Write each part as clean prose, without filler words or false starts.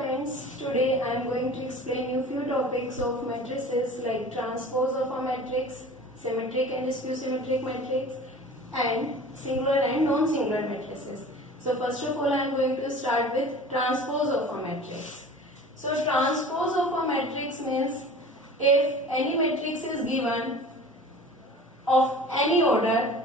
friends, today I am going to explain you few topics of matrices like transpose of a matrix, symmetric and skew-symmetric matrix, and singular and non-singular matrices. So first of all I am going to start with transpose of a matrix. So transpose of a matrix means if any matrix is given of any order,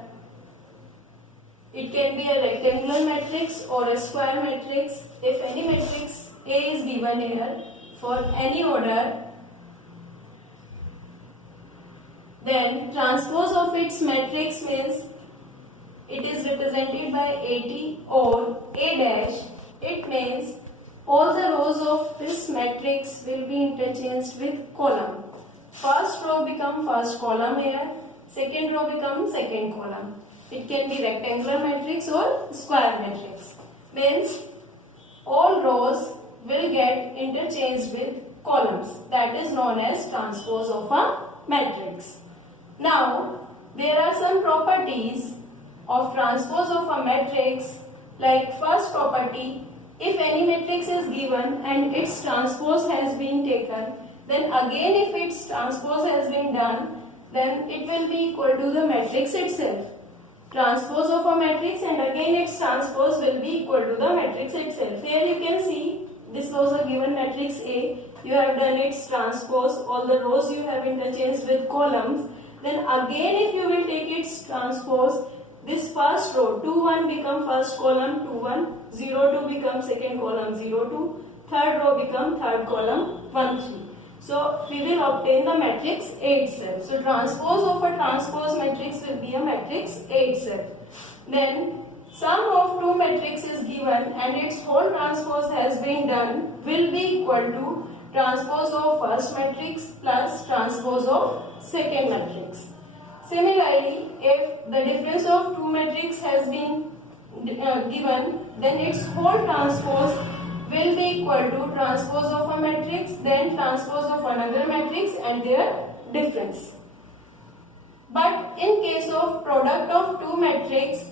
it can be a rectangular matrix or a square matrix. If any matrix A is given here for any order, then transpose of its matrix means it is represented by AT or A dash. It means all the rows of this matrix will be interchanged with column. First row become first column here, second row become second column. It can be rectangular matrix or square matrix. Means all rows will get interchanged with columns. That is known as transpose of a matrix. Now, there are some properties of transpose of a matrix. Like first property, if any matrix is given and its transpose has been taken, then again if its transpose has been done, then it will be equal to the matrix itself. Transpose of a matrix and again its transpose will be equal to the matrix itself. Here you can see this was a given matrix A. You have done its transpose. All the rows you have interchanged with columns. Then again if you will take its transpose, this first row 2 1 become first column 2 1, 0 2 become second column 0 2, third row become third column 1 3. So we will obtain the matrix A itself. So transpose of a transpose matrix will be a matrix A itself. Then sum of two matrices given and its whole transpose has been done will be equal to transpose of first matrix plus transpose of second matrix. Similarly, if the difference of two matrices has been given, then its whole transpose will be equal to transpose of a matrix, then transpose of another matrix and their difference. But in case of product of two matrices,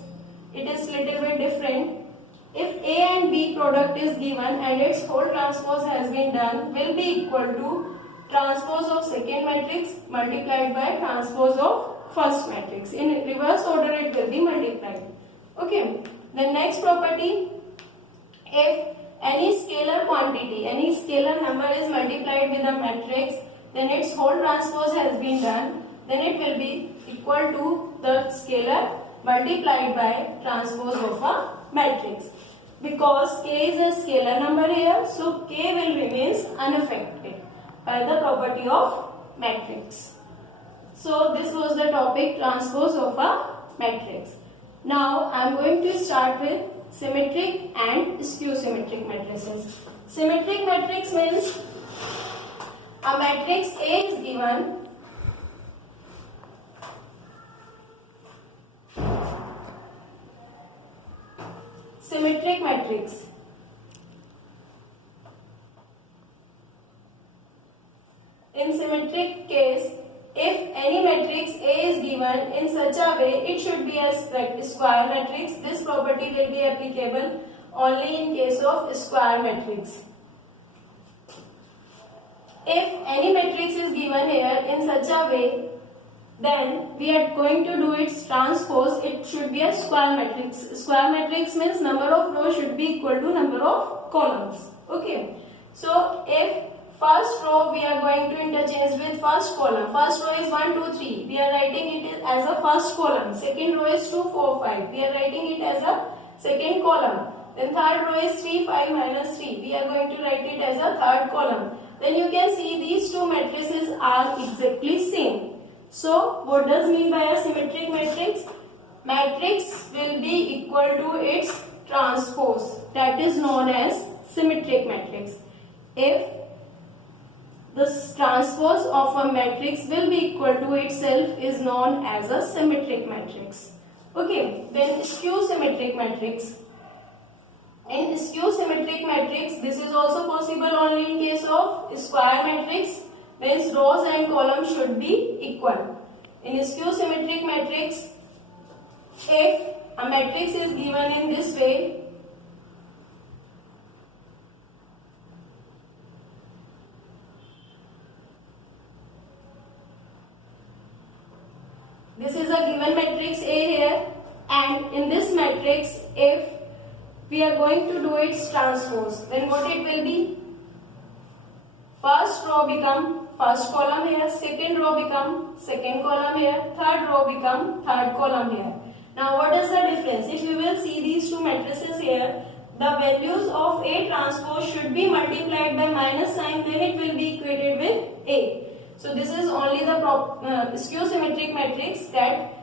it is little bit different. If A and B product is given and its whole transpose has been done, will be equal to transpose of second matrix multiplied by transpose of first matrix. In reverse order it will be multiplied. Okay. The next property, if any scalar quantity, any scalar number is multiplied with a matrix, then its whole transpose has been done, then it will be equal to the scalar multiplied by transpose of a matrix. Because K is a scalar number here, so K will remain unaffected by the property of matrix. So this was the topic transpose of a matrix. Now I am going to start with symmetric and skew-symmetric matrices. Symmetric matrix means a matrix A is given symmetric matrix. In symmetric case, if any matrix A is given in such a way, it should be a square matrix. This property will be applicable only in case of square matrix. If any matrix is given here in such a way, then we are going to do its transpose. It should be a square matrix. Square matrix means number of rows should be equal to number of columns. Okay. So if first row we are going to interchange with first column. First row is 1, 2, 3. We are writing it as a first column. Second row is 2, 4, 5. We are writing it as a second column. Then third row is 3, 5, minus 3. We are going to write it as a third column. Then you can see these two matrices are exactly same. So what does mean by a symmetric matrix? Matrix will be equal to its transpose. That is known as symmetric matrix. If the transpose of a matrix will be equal to itself is known as a symmetric matrix. Okay, then skew-symmetric matrix. In skew-symmetric matrix, this is also possible only in case of square matrix, means rows and columns should be equal. In skew-symmetric matrix, if a matrix is given in this way, this is a given matrix A here, and in this matrix if we are going to do its transpose, then what it will be? First row become first column here, second row become second column here, third row become third column here. Now what is the difference? If you will see these two matrices here, the values of A transpose should be multiplied by minus sign, then it will be equated with A. So this is only the skew symmetric matrix, that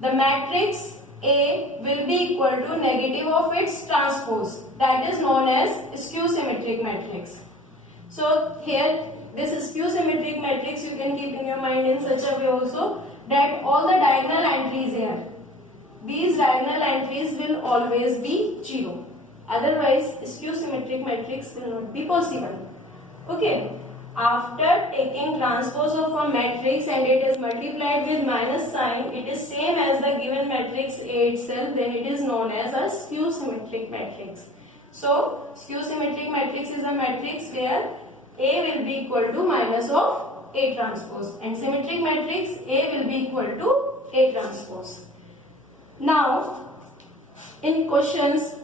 the matrix A will be equal to negative of its transpose, that is known as skew symmetric matrix. So here this skew symmetric matrix you can keep in your mind in such a way also that all the diagonal entries here, these diagonal entries will always be 0. Otherwise skew symmetric matrix will not be possible. Okay. After taking transpose of a matrix and it is multiplied with minus sign, it is same as the given matrix A itself, then it is known as a skew symmetric matrix. So, skew symmetric matrix is a matrix where A will be equal to minus of A transpose, and symmetric matrix A will be equal to A transpose. Now, in questions,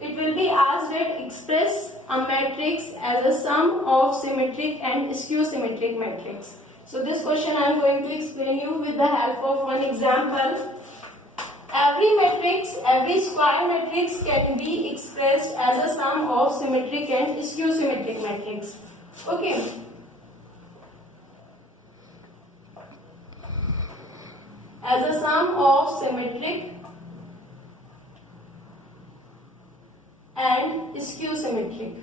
it will be asked that express a matrix as a sum of symmetric and skew symmetric matrix. So this question I am going to explain you with the help of one example. Every matrix, every square matrix can be expressed as a sum of symmetric and skew symmetric matrix. Okay. As a sum of symmetric and skew symmetric.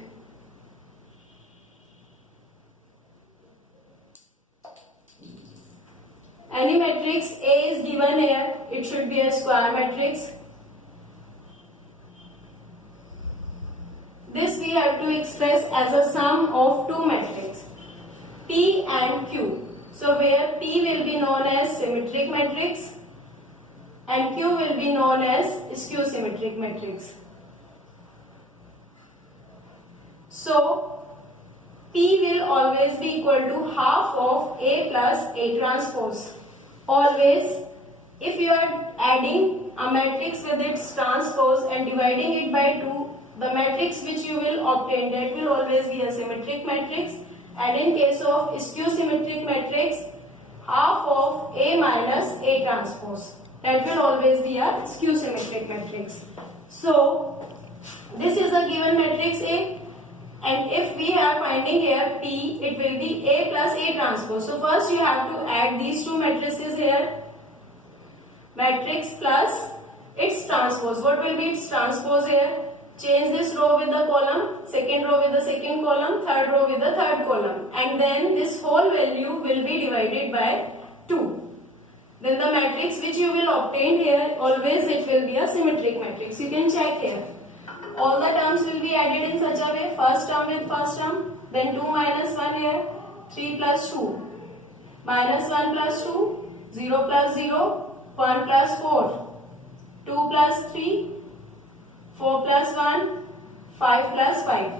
Any matrix A is given here, it should be a square matrix. This we have to express as a sum of two matrices, P and Q. So where P will be known as symmetric matrix and Q will be known as skew symmetric matrix. So, P will always be equal to half of A plus A transpose. Always, if you are adding a matrix with its transpose and dividing it by 2, the matrix which you will obtain, that will always be a symmetric matrix. And in case of skew symmetric matrix, half of A minus A transpose, that will always be a skew symmetric matrix. So, this is a given matrix A. And if we are finding here P, it will be A plus A transpose. So first you have to add these two matrices here. Matrix plus its transpose. What will be its transpose here? Change this row with the column, second row with the second column, third row with the third column. And then this whole value will be divided by 2. Then the matrix which you will obtain here, always it will be a symmetric matrix. You can check here. All the terms will be added in such a way, first term with first term, then 2 minus 1 here, 3 plus 2, minus 1 plus 2, 0 plus 0, 1 plus 4, 2 plus 3, 4 plus 1, 5 plus 5.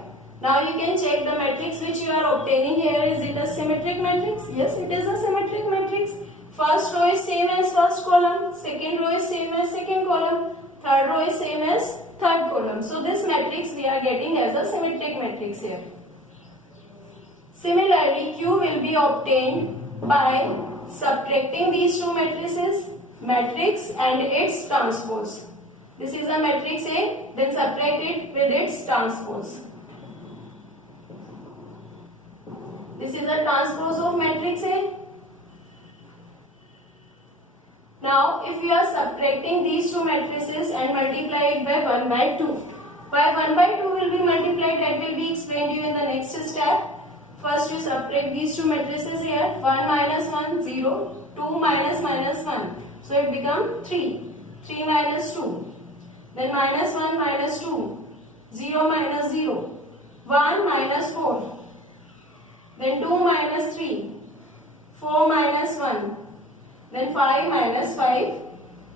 Now you can check the matrix which you are obtaining here. Is it a symmetric matrix? Yes, it is a symmetric matrix. First row is same as first column, second row is same as second column, third row is same as third column. So this matrix we are getting as a symmetric matrix here. Similarly, Q will be obtained by subtracting these two matrices, matrix and its transpose. This is a matrix A, then subtract it with its transpose. This is a transpose of matrix A. Now, if you are subtracting these two matrices and multiply it by 1 by 2. Why 1 by 2 will be multiplied, that will be explained to you in the next step. First you subtract these two matrices here. 1 minus 1, 0. 2 minus minus 1. So it becomes 3. 3 minus 2. Then minus 1 minus 2. 0 minus 0. 1 minus 4. Then 2 minus 3. 4 minus 1. Then 5 minus 5,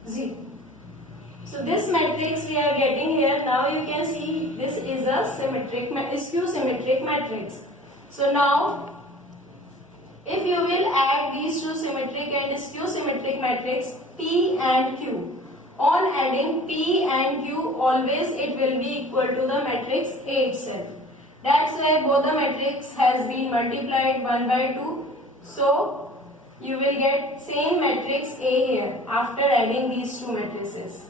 0. So this matrix we are getting here. Now you can see this is a skew symmetric matrix. So now if you will add these two symmetric and skew symmetric matrix P and Q, on adding P and Q, always it will be equal to the matrix A itself. That's why both the matrix has been multiplied 1 by 2. So you will get same matrix A here after adding these two matrices.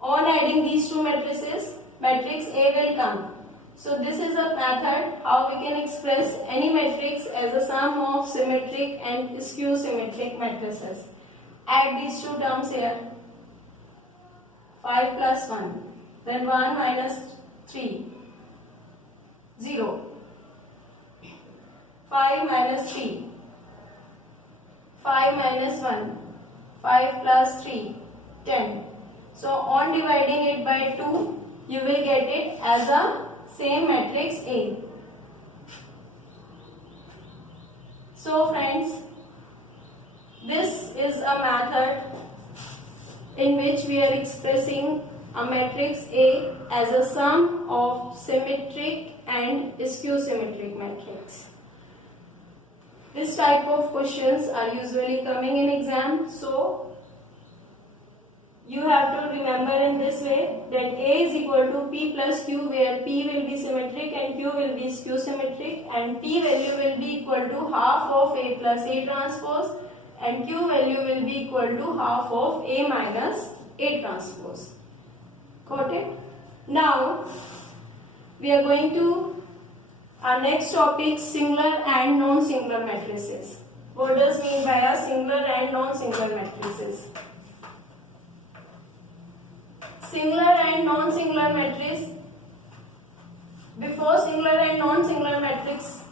On adding these two matrices, matrix A will come. So this is a method how we can express any matrix as a sum of symmetric and skew symmetric matrices. Add these two terms here. 5 plus 1. Then 1 minus 3. 0. 5 minus 3. 5 minus 1. 5 plus 3. 10. So on dividing it by 2, you will get it as a same matrix A. So friends, this is a method in which we are expressing a matrix A as a sum of symmetric and skew symmetric matrix. This type of questions are usually coming in exam, so you have to remember in this way that A is equal to P plus Q, where P will be symmetric and Q will be skew symmetric, and P value will be equal to half of A plus A transpose, and Q value will be equal to half of A minus A transpose. Got it? Now we are going to our next topic, singular and non-singular matrices. What does mean by a singular and non-singular matrices? Singular and non-singular matrix. Before singular and non-singular matrix,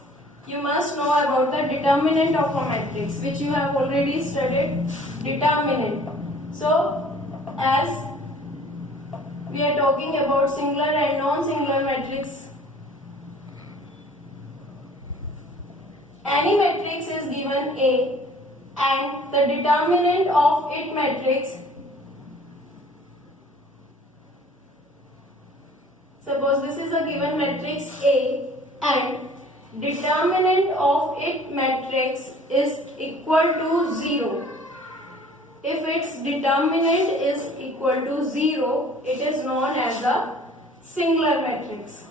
you must know about the determinant of a matrix, which you have already studied. Determinant. So, as we are talking about singular and non-singular matrix, any matrix is given A and the determinant of it matrix. Suppose this is a given matrix A and determinant of it matrix is equal to 0. If its determinant is equal to 0, it is known as a singular matrix.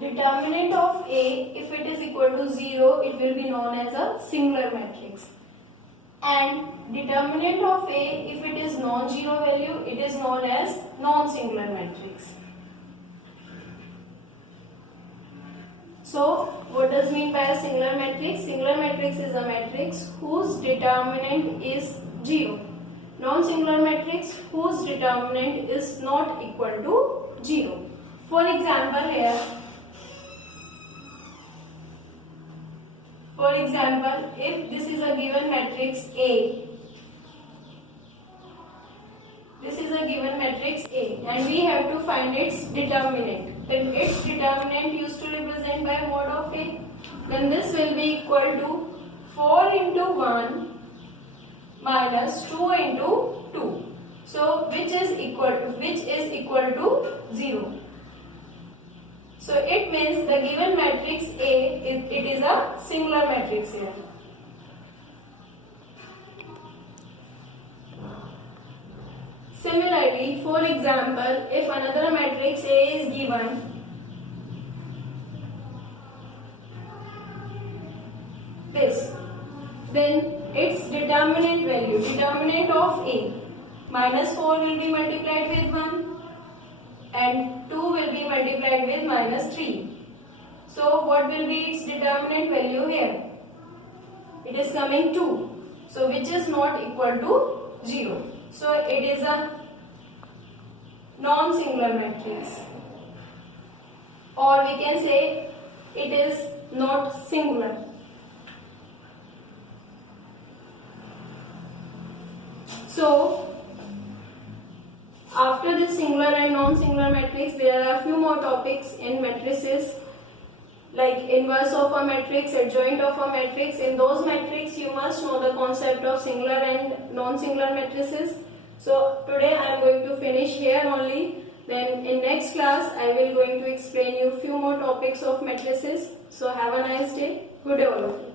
Determinant of A, if it is equal to 0, it will be known as a singular matrix. And determinant of A, if it is non-zero value, it is known as non-singular matrix. So, what does mean by a singular matrix? Singular matrix is a matrix whose determinant is 0. Non-singular matrix whose determinant is not equal to 0. For example here, if this is a given matrix A, and we have to find its determinant, then its determinant used to represent by mod of A, then this will be equal to 4 into 1 minus 2 into 2. So which is equal to 0. So it means the given matrix A, it is a singular matrix here. Similarly, for example, if another matrix A is given, this, then its determinant value, determinant of A, minus 4 will be multiplied with 1 and 2 will be multiplied with minus 3. So what will be its determinant value here? It is coming 2. So which is not equal to 0. So it is a non-singular matrix, or we can say it is not singular. So after this singular and non-singular matrix, there are a few more topics in matrices. like inverse of a matrix, adjoint of a matrix. In those matrices, you must know the concept of singular and non-singular matrices. So today I am going to finish here only. Then in next class, I will going to explain you few more topics of matrices. So have a nice day. Good day all of you.